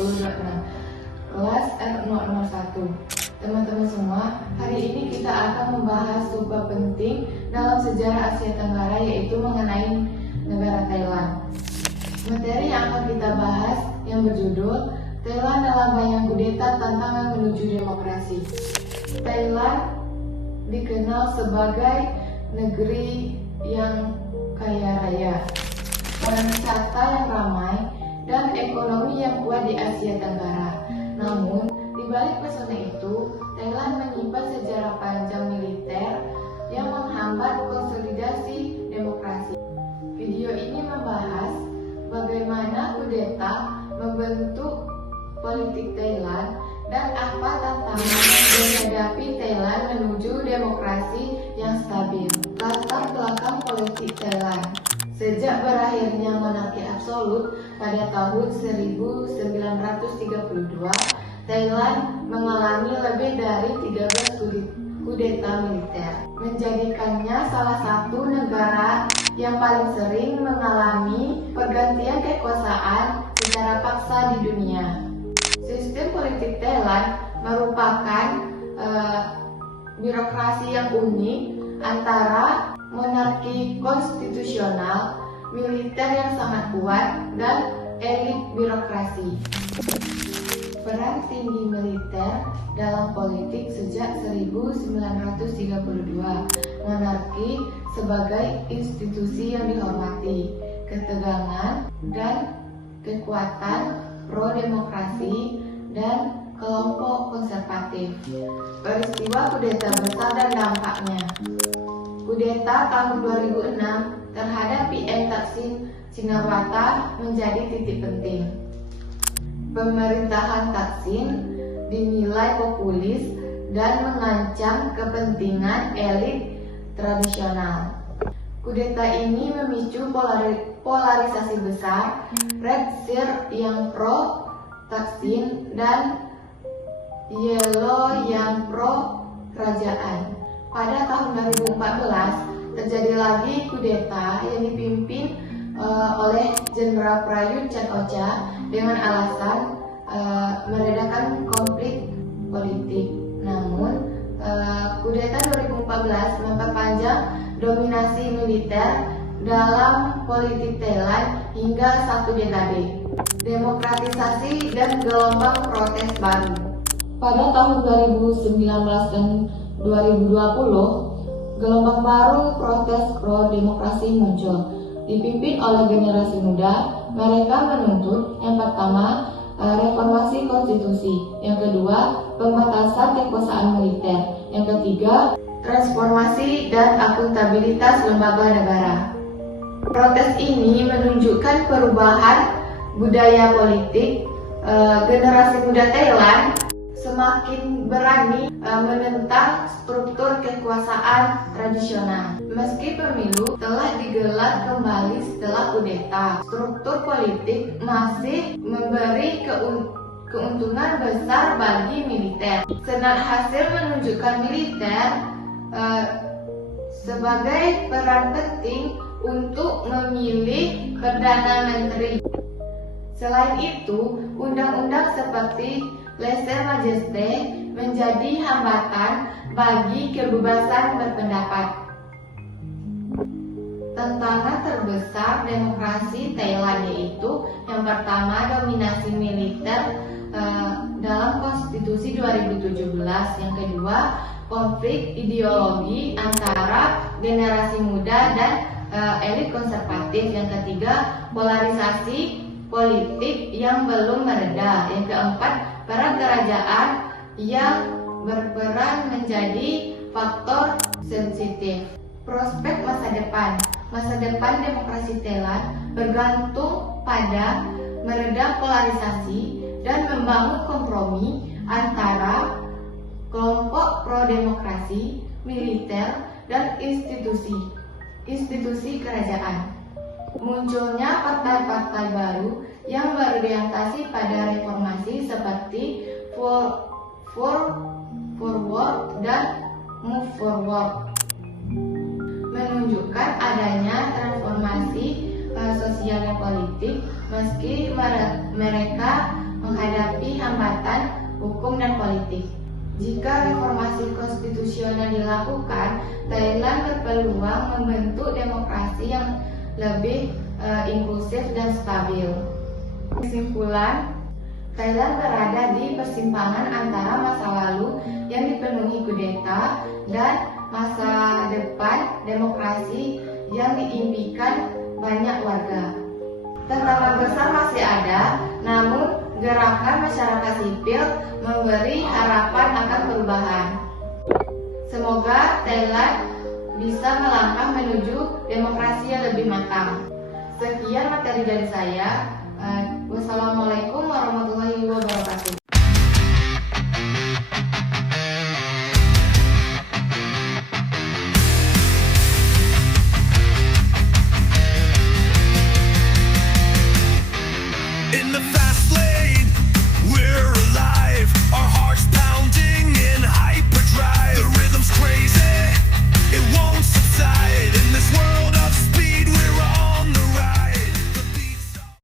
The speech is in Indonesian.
kelas R001. Teman-teman semua, hari ini kita akan membahas sebuah penting dalam sejarah Asia Tenggara, yaitu mengenai negara Thailand. Materi yang akan kita bahas yang berjudul Thailand dalam bayang kudeta tantangan menuju demokrasi. Thailand dikenal sebagai negeri yang kaya raya, pariwisata yang ramai, dan ekonomi yang kuat di Asia Tenggara. Namun, di balik pesona itu, Thailand menyimpan sejarah panjang militer yang menghambat konsolidasi demokrasi. Video ini membahas bagaimana kudeta membentuk politik Thailand dan apa tantangan yang dihadapi Thailand menuju demokrasi yang stabil. Latar belakang politik Thailand. Sejak berakhirnya monarki absolut pada tahun 1932, Thailand mengalami lebih dari 13 kudeta militer, menjadikannya salah satu negara yang paling sering mengalami pergantian kekuasaan secara paksa di dunia. Sistem politik Thailand merupakan birokrasi yang unik antara monarki konstitusional, militer yang sangat kuat, dan elit birokrasi. Peran tinggi militer dalam politik sejak 1932, monarki sebagai institusi yang dihormati, ketegangan dan kekuatan pro-demokrasi dan kelompok konservatif. Peristiwa kudeta besar dan dampaknya. Kudeta tahun 2006 terhadap PM Thaksin Shinawatra menjadi titik penting. Pemerintahan Thaksin dinilai populis dan mengancam kepentingan elit tradisional. Kudeta ini memicu polarisasi besar, Red Shirts yang pro Thaksin dan Yellow yang pro kerajaan. Pada tahun 2014 terjadi lagi kudeta yang dipimpin oleh Jenderal Prayut Chan-o-cha dengan alasan meredakan konflik politik. Namun kudeta 2014 memperpanjang dominasi militer dalam politik Thailand hingga 1 dekade. Demokratisasi dan gelombang protes baru. Pada tahun 2019 dan 2020, gelombang baru protes pro-demokrasi muncul. Dipimpin oleh generasi muda, mereka menuntut yang pertama, reformasi konstitusi, yang kedua, pembatasan kekuasaan militer, yang ketiga, transformasi dan akuntabilitas lembaga negara. Protes ini menunjukkan perubahan budaya politik. Generasi muda Thailand semakin berani menentang struktur kekuasaan tradisional. Meski pemilu telah digelar kembali setelah kudeta, struktur politik masih memberi keuntungan besar bagi militer. Senat hasil menunjukkan militer sebagai peran penting untuk memilih Perdana Menteri. Selain itu, undang-undang seperti Lèse-majesté menjadi hambatan bagi kebebasan berpendapat. Tantangan terbesar demokrasi Thailand yaitu yang pertama, dominasi militer dalam konstitusi 2017, yang kedua, konflik ideologi antara generasi muda dan elit konservatif, yang ketiga, polarisasi politik yang belum mereda, yang keempat, peran kerajaan yang berperan menjadi faktor sensitif. Prospek masa depan. Masa depan demokrasi Thailand bergantung pada meredam polarisasi dan membangun kompromi antara kelompok pro-demokrasi, militer, dan institusi kerajaan. Munculnya partai-partai baru yang berorientasi pada reformasi seperti Forward dan Move Forward, menunjukkan adanya transformasi sosial dan politik meski mereka menghadapi hambatan hukum dan politik. Jika reformasi konstitusional dilakukan, Thailand berpeluang membentuk demokrasi yang lebih inklusif dan stabil. Kesimpulan, Thailand berada di persimpangan antara masa lalu yang dipenuhi kudeta dan masa depan demokrasi yang diimpikan banyak warga. Tantangan besar masih ada, namun gerakan masyarakat sipil memberi harapan akan perubahan. Semoga Thailand bisa melangkah menuju demokrasi yang lebih matang. Sekian materi dari saya. Wassalamualaikum warahmatullahi wabarakatuh. In the fast lane, we're alive. Our